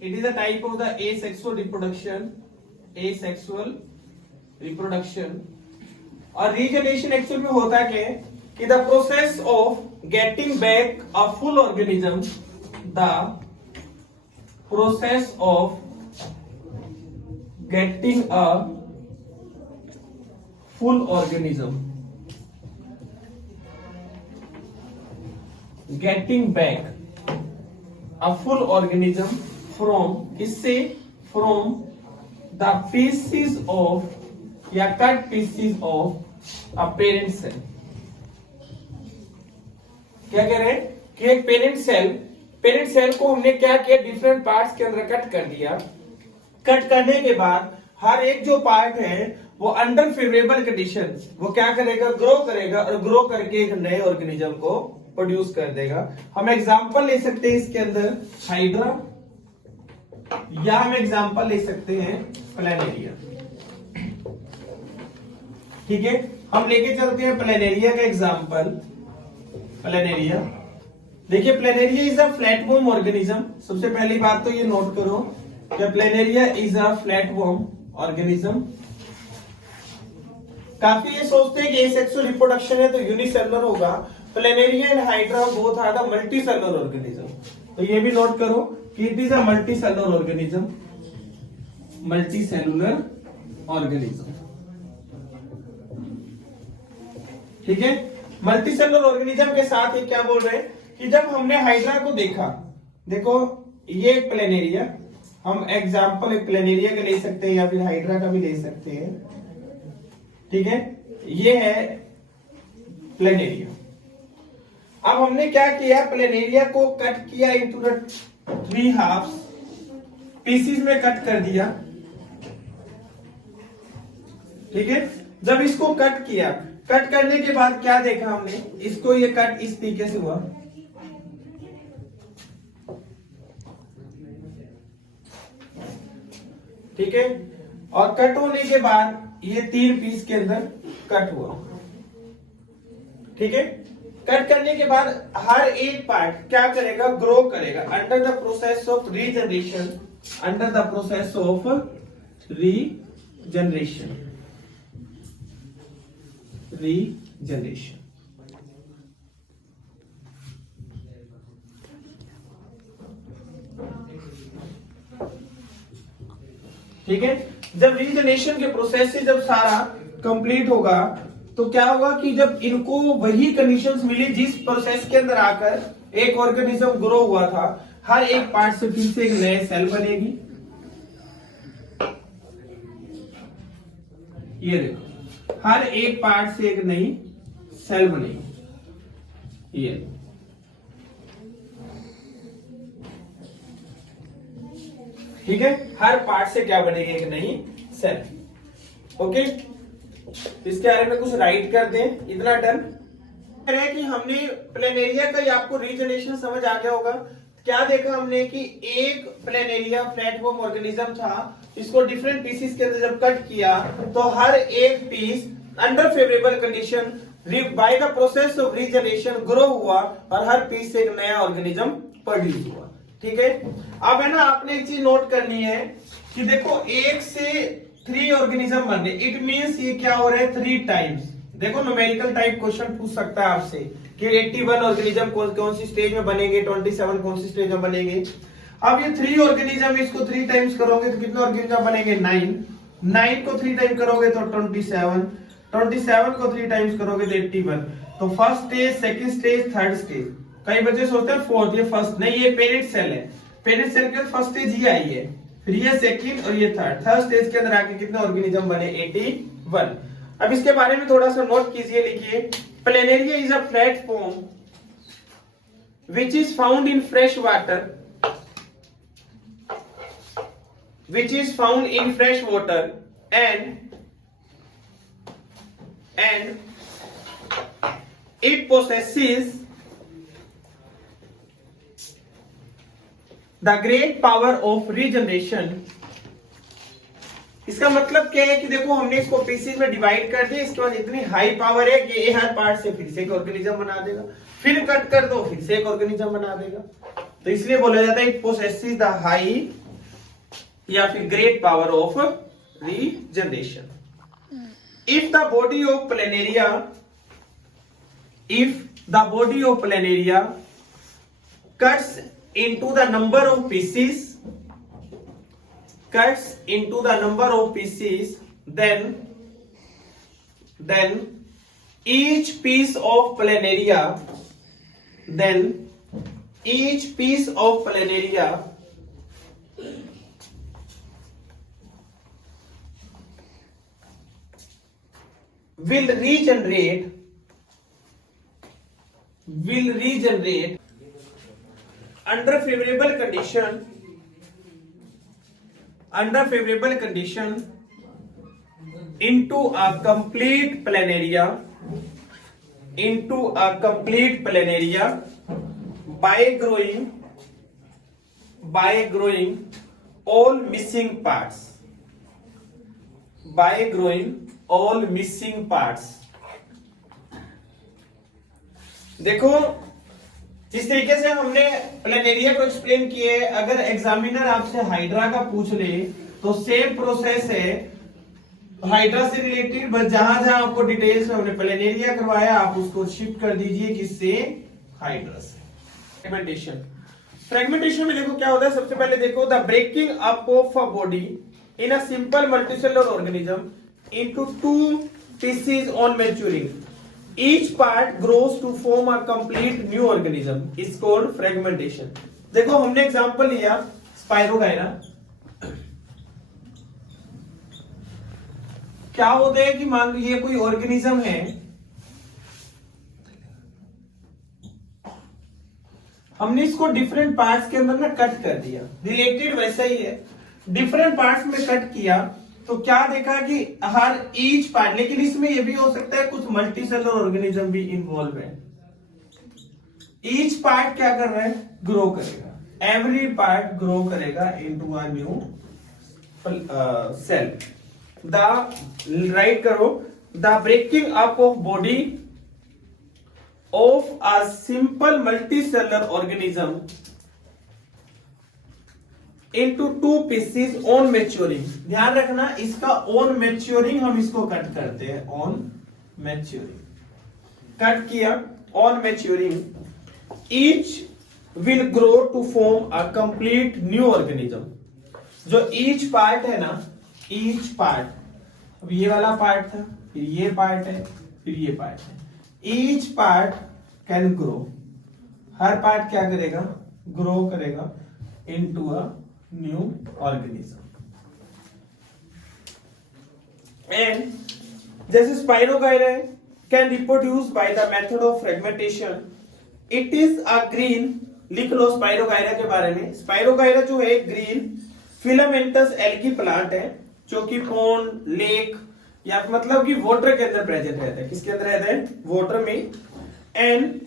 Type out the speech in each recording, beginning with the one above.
It is a type of the asexual reproduction. Asexual reproduction. और regeneration actual में होता क्या है कि the process of getting back a full organism, the process of getting a full organism, getting back a full organism from इससे from the pieces of या cut pieces of a parent cell. क्या कह रहे हैं कि एक parent cell को हमने क्या किया, डिफरेंट पार्ट्स के अंदर कट कर दिया। कट करने के बाद हर एक जो पार्ट है वो अंडर फेवरेबल कंडीशन वो क्या करेगा, ग्रो करेगा और ग्रो करके एक नए ऑर्गेनिज्म को प्रोड्यूस कर देगा। हम एग्जांपल ले सकते हैं इसके अंदर हाइड्रा, या हम एग्जांपल ले सकते हैं प्लेनेरिया। ठीक है, हम लेके चलते हैं प्लेनेरिया का एग्जांपल। प्लेनेरिया, देखिए planaria is a flatworm organism. सबसे पहली बात तो ये नोट करो कि planaria is a flatworm organism. काफी ये सोचते हैं कि एसेक्सुअल रिप्रोडक्शन है तो यूनिसेलुलर होगा। Planaria and hydra both are the multicellular organism. तो ये भी नोट करो कि it is a multicellular organism, multicellular organism. ठीक है, मल्टीसेलुलर ऑर्गेनिज्म के साथ ये क्या बोल रहे हैं कि जब हमने हाइड्रा को देखा, देखो ये एक प्लेनेरिया, हम एग्जांपल एक प्लेनेरिया का ले सकते हैं या फिर हाइड्रा का भी ले सकते हैं। ठीक है, ये है प्लेनेरिया। अब हमने क्या किया, प्लेनेरिया को कट किया इनटू द 3 हाफ्स, पीसीज में कट कर दिया। ठीक है, जब इसको कट किया, कट करने के बाद क्या देखा हमने, इसको ये कट इस तरीके से हुआ। ठीक है, और कट होने के बाद ये 3 पीस के अंदर कट हुआ। ठीक है, कट करने के बाद हर एक पार्ट क्या करेगा, ग्रो करेगा under the process of regeneration, under the process of regeneration, regeneration. ठीक है, जब रीजनरेशन के प्रोसेस से जब सारा कंप्लीट होगा तो क्या होगा कि जब इनको वही कंडीशंस मिली जिस प्रोसेस के अंदर आकर एक ऑर्गेनिज्म ग्रो हुआ था, हर एक पार्ट से फिर से एक नए सेल बनेगी। ये देखो, हर एक पार्ट से एक नई सेल बनेगी। ये ठीक है, हर पार्ट से क्या बनेगी, एक नई सेल। ओके, इसके बारे में कुछ राइट कर दें, इतना डन है कि हमने प्लेनेरिया का, आपको रीजनरेशन समझ आ गया होगा। क्या देखा हमने कि एक प्लेनेरिया फ्लैटवर्म ऑर्गेनिज्म था, इसको डिफरेंट पीसेस के अंदर जब कट किया तो हर एक piece under favourable condition by the process of regeneration grow हुआ और हर पीस से एक नया ऑर्गेनिज्म प्रोड्यूस हुआ। ठीक है, अब है ना, आपने एक चीज नोट करनी है कि देखो 1 से 3 ऑर्गेनिज्म बन रहे, इट मींस ये क्या हो रहा है, 3 टाइम्स। देखो न्यूमेरिकल टाइप क्वेश्चन पूछ सकता है आपसे कि 81 ऑर्गेनिज्म कौन सी स्टेज में बनेंगे, 27 कौन सी स्टेज में बनेंगे। अब ये 3 ऑर्गेनिज्म, इसको 3 टाइम्स करोगे तो कितने ऑर्गेनिज्म बनेंगे, 9। 9 को 3 टाइम करोगे तो 27। 27 को 3 टाइम्स करोगे तो 81। तो first stage, second stage, third stage. कई बच्चे सोचते हैं फोर्थ, ये फर्स्ट नहीं, ये पेरेंट सेल है। पेरेंट सेल के फर्स्ट स्टेज ये आई है, फिर ये सेकंड और ये थर्ड स्टेज के अंदर आके कितने ऑर्गेनिज्म बने, 81। अब इसके बारे में थोड़ा सा नोट कीजिए, लिखिए planaria is a flat form which is found in fresh water, which is found in fresh water and it possesses the great power of regeneration। इसका मतलब क्या है कि देखो हमने इसको पीसेस में डिवाइड कर दिया, इसके बाद इतनी हाई पावर है कि ये हर पार्ट से फिर से एक ऑर्गेनिज्म बना देगा, फिर कट कर दो फिर से एक ऑर्गेनिज्म बना देगा। तो इसलिए बोला जाता है इट पोसेसेस द हाई या फिर great power of regeneration. If the body of planaria cuts into the number of pieces, then each piece of planaria will regenerate under favorable condition into a complete planaria by growing all missing parts। देखो जिस तरीके से हमने planaria को explain किए, अगर examiner आपसे hydra का पूछ ले तो सेम प्रोसेस है हाइड्रा से रिलेटेड, बस जहां जहां आपको डिटेल्स में हमने प्लेनेरिया करवाया आप उसको शिफ्ट कर दीजिए किससे, हाइड्रा से। फ्रेगमेंटेशन में देखो क्या होता है, सबसे पहले देखो the breaking up of a body in a simple multicellular organism into 2 pieces on maturing, each part grows to form a complete new organism is called fragmentation। देखो हमने एग्जांपल लिया स्पाइरोगायरा, क्या होता है कि मान लीजिए कोई ऑर्गेनिज्म है, हमने इसको डिफरेंट पार्ट्स के अंदर ना कट कर दिया, रिलेटेड वैसा ही है, डिफरेंट पार्ट्स में कट किया तो क्या देखा कि हर ईच पार्ट, लेकिन इसमें यह भी हो सकता है कुछ मल्टीसेलुलर ऑर्गेनिज्म भी इन्वॉल्व है, ईच पार्ट क्या कर रहा है, ग्रो करेगा, एवरी पार्ट ग्रो करेगा into a new cell. The write करो, the breaking up of body of a simple multicellular organism into 2 pieces on maturing। ध्यान रखना इसका on maturing हम इसको कट करते हैं, on maturing कट किया, on maturing each will grow to form a complete new organism। जो each part है ना, each part, अब ये वाला पार्ट था, फिर ये पार्ट है, फिर ये पार्ट है, each part can grow, her part क्या करेगा, ग्रो करेगा into a new organism। and जैसे spirogyra can reproduce by the method of fragmentation, it is a green, लिख लो स्पाइरोगायरा के बारे में, स्पाइरोगायरा जो है ग्रीन फिलामेंटस एल्गी प्लांट है जो कि पॉन्ड, लेक या मतलब कि वाटर के अंदर प्रेजेंट रहता है, किसके अंदर रहता है, वाटर में। एंड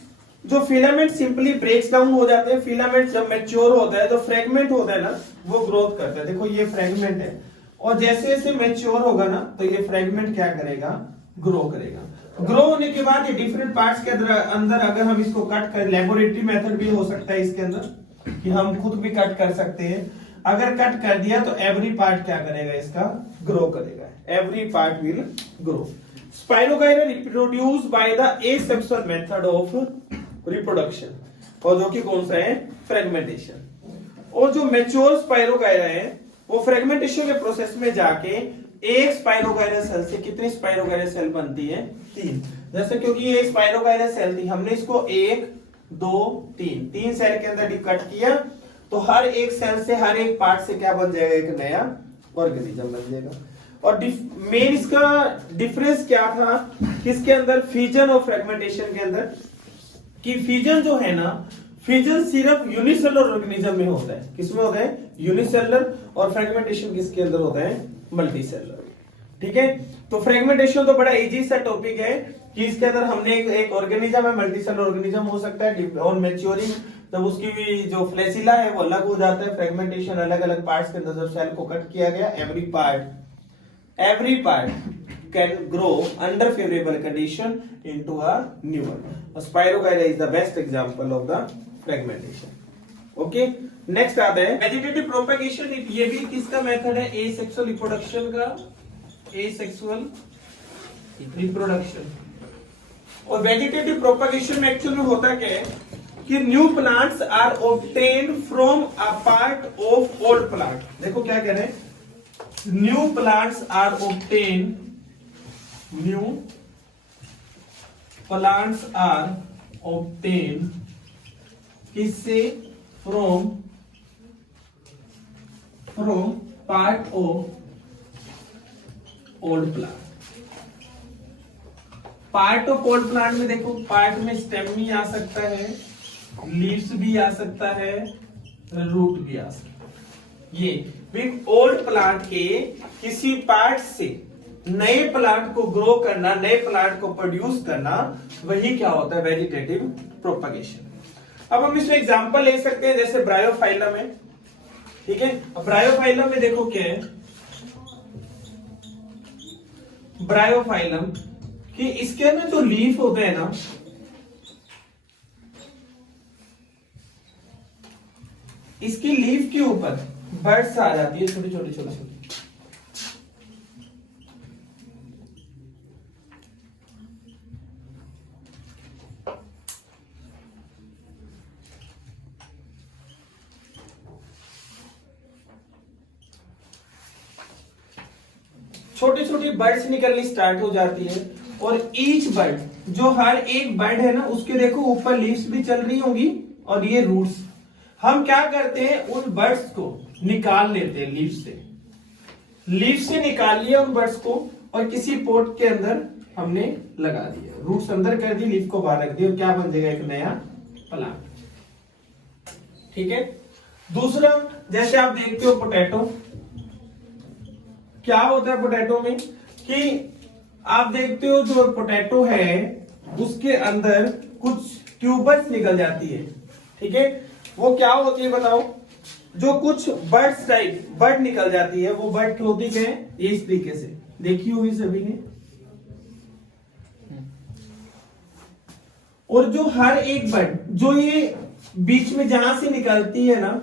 जो फिलामेंट सिंपली ब्रेक्स डाउन हो जाते हैं, फिलामेंट जब मैच्योर होता है तो फ्रेगमेंट होता है ना, वो ग्रोथ करता है, देखो ये फ्रेगमेंट है, और जैसे जैसे मैच्योर होगा ना तो ये फ्रेगमेंट क्या करेगा, ग्रो करेगा। ग्रो होने के बाद ये डिफरेंट पार्ट्स के अंदर अगर हम इसको कट कर, लेबोरेटरी मेथड भी हो सकता है इसके अंदर कि हम खुद भी कट कर सकते हैं, अगर कट कर दिया तो एवरी पार्ट क्या करेगा, इसका ग्रो करेगा, every part will grow. Spirogyra reproduce by the asexual method of reproduction, और जो कि कौन सा है, फ्रेगमेंटेशन। और जो मैच्योर स्पाइरोगायरा है वो फ्रेगमेंटेशन के प्रोसेस में जाके एक स्पाइरोगायरा सेल से कितनी स्पाइरोगायरा सेल बनती है, 3। जैसे क्योंकि ये स्पाइरोगायरा सेल थी, हमने इसको 1 2 3 सेल के अंदर कट किया तो हर एक सेल से, हर एक पार्ट से क्या बन जाएगा, एक नया ऑर्गेनिज्म बन जाएगा। और मेन इसका डिफरेंस क्या था किसके अंदर, फिजन और फ्रेगमेंटेशन के अंदर, कि फिजन जो है ना, फिजन सिर्फ यूनिसेलुलर ऑर्गेनिज्म में होता है, किसमें होता है, यूनिसेलुलर, और फ्रेगमेंटेशन किसके अंदर होता है, मल्टीसेलुलर। ठीक है, तो फ्रेगमेंटेशन तो बड़ा इजी सा टॉपिक है कि इसके अंदर हमने एक ऑर्गेनिज्म है, मल्टीसेलुलर ऑर्गेनिज्म हो सकता है, ऑन मैच्योरिंग तब उसकी भी जो फ्लेसिला है वो अलग हो जाता है, फ्रेगमेंटेशन अलग अलग पार्ट्स के अंदर जब सेल को कट किया गया, every part can grow under favorable condition into a new one। Spirogyra is the best example of the fragmentation। Okay, next आता है वेजिटेटिव प्रोपेगेशन। ये भी किसका मेथड है? एसेक्सुअल रिप्रोडक्शन का, एसेक्सुअल रिप्रोडक्शन। और वेजिटेटिव प्रोपेगेशन में एक्चुअल में होता क्या है कि new plants are obtained from a part of old plant. देखो क्या कह रहे हैं, new plants are obtained, new plants are obtained किससे? From part of old plant. Part of old plant में देखो, पार्ट में स्टेम भी आ सकता है, लीव्स भी आ सकता है, रूट भी आ सकता है। ये ओल्ड प्लांट के किसी पार्ट से नए प्लांट को ग्रो करना, नए प्लांट को प्रोड्यूस करना, वही क्या होता है? Vegetative propagation. अब हम इसमें एग्जांपल ले सकते हैं, जैसे ब्रायोफाइलम है, ठीक है। अब ब्रायोफाइलम में देखो क्या है, ब्रायोफाइलम कि इसके अंदर जो लीफ होते हैं ना, इसकी लीफ के ऊपर बर्ड्स आ जाती है, छोटी छोटी छोटी छोटी। छोटी छोटी बर्ड्स निकलनी स्टार्ट हो जाती है, और ईच बर्ड, जो हर एक बर्ड है ना, उसके देखो ऊपर लीव्स भी चल रही होंगी, और ये रूट्स। हम क्या करते हैं, उन बर्ड्स को निकाल लेते हैं लीव्स से निकाल लिया उन बर्ड्स को, और किसी पोट के अंदर हमने लगा दिया, रूट्स अंदर कर दी, लीफ को बाहर रख दी, और क्या बन जाएगा? एक नया प्लांट। ठीक है। दूसरा, जैसे आप देखते हो पोटैटो, क्या होता है पोटैटो में कि आप देखते हो जो पोटैटो है उसके अंदर कुछ ट्यूबर्स निकल जाती है, ठीक है। वो क्या होती है बताओ? जो कुछ बर्ड्स टाइप बर्ड निकल जाती है, वो बर्ड होती क्या है? ये इस तरीके से देखी होगी सभी ने। और जो हर एक बर्ड, जो ये बीच में जहां से निकलती है ना,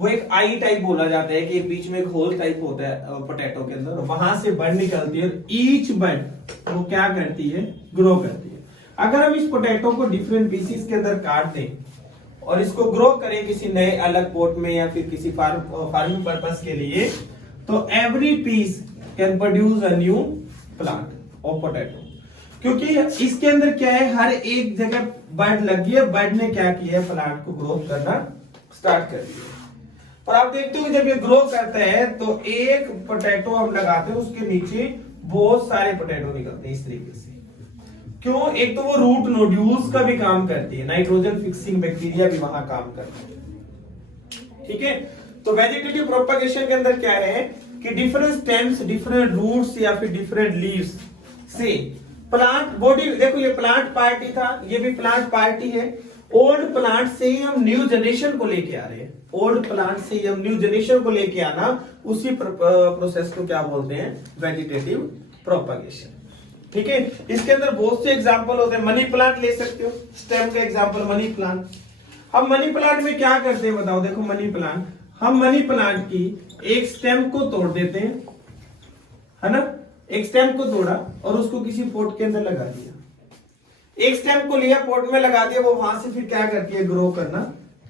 वो एक आई टाइप बोला जाता है, कि बीच में एक होल टाइप होता है पोटैटो के अंदर, वहां से बर्ड निकलती है, और ईच बर्ड वो क्या करती है? ग्रो करती है। अगर हम इस पोटैटो को डिफरेंट पीसीस के अंदर काट दें और इसको ग्रो करें किसी नए अलग पोट में, या फिर किसी फार्मिंग पर्पस के लिए, तो every piece can produce a new plant of potato. क्योंकि इसके अंदर क्या है, हर एक जगह बर्ड लगी है, बर्ड ने क्या किया है? प्लांट को ग्रो करना स्टार्ट कर दिया। और आप देखते हो जब ये ग्रो करता है तो एक पोटैटो हम लगाते हैं, उसके नीचे बहुत सारे पोटैटो निकलते हैं इस तरीके से। क्यों? एक तो वो रूट नोड्यूल्स का भी काम करती है, नाइट्रोजन फिक्सिंग बैक्टीरिया भी वहां काम करते हैं, ठीक है। तो वेजिटेटिव प्रोपगेशन के अंदर क्या है कि डिफरेंट स्टेम्स, डिफरेंट रूट्स या फिर डिफरेंट लीव्स से प्लांट बॉडी, देखो ये प्लांट पार्टी था, ये भी प्लांट पार्टी है। ओल्ड प्लांट से ही हम न्यू जनरेशन को लेके आ रहे हैं, ओल्ड प्लांट से ही हम न्यू जनरेशन को लेके आना, उसी प्रोसेस को क्या बोलते हैं? वेजिटेटिव प्रोपगेशन, ठीक है। इसके अंदर बहुत से एग्जांपल होते हैं। मनी प्लांट ले सकते हो, स्टेम का एग्जांपल मनी प्लांट। हम मनी प्लांट में क्या करते हैं बताओ? देखो मनी प्लांट, हम मनी प्लांट की एक स्टेम को तोड़ देते हैं, है ना, एक स्टेम को तोड़ा और उसको किसी पोट के अंदर लगा दिया, एक स्टेम को लिया पोट में लगा दिया, वो वहां से फिर क्या करती है? ग्रो करना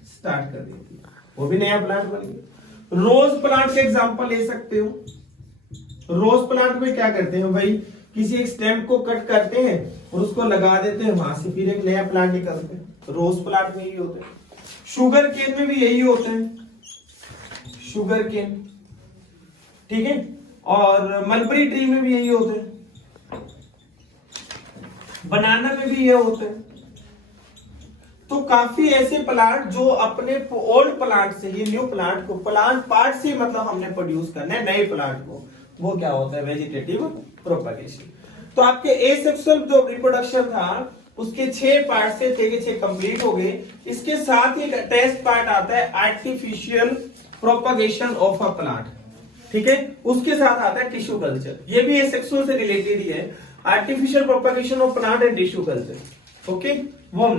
स्टार्ट कर देती है, वो भी नया प्लांट बन गया। रोज प्लांट का एग्जांपल ले सकते हो। रोज प्लांट में क्या करते हैं भाई? किसी एक स्टेम को कट करते हैं और उसको लगा देते हैं, वहां से फिर एक नया प्लांट निकलते हैं। रोज प्लांट में यही होता है। शुगर केन में भी यही होता है, शुगर केन, ठीक है। और मलबरी ट्री में भी यही होता है, बनाना में भी ये होता है। तो काफी ऐसे प्लांट जो अपने ओल्ड प्लांट से ये न्यू प्लांट को, प्लांट पार्ट से मतलब हमने प्रोड्यूस करना है नए प्लांट को, वो क्या होता है? Vegetative propagation. तो आपके एसेक्सुअल जो रिप्रोडक्शन था उसके 6 पार्ट से 6 के 6 कंप्लीट हो गए। इसके साथ ही टेस्ट पार्ट आता है artificial propagation of a plant, ठीक है। उसके साथ आता है टिश्यू कल्चर, ये भी एसेक्सुअल से रिलेटेड ही है, artificial propagation of plant and tissue culture, okay. वो हमने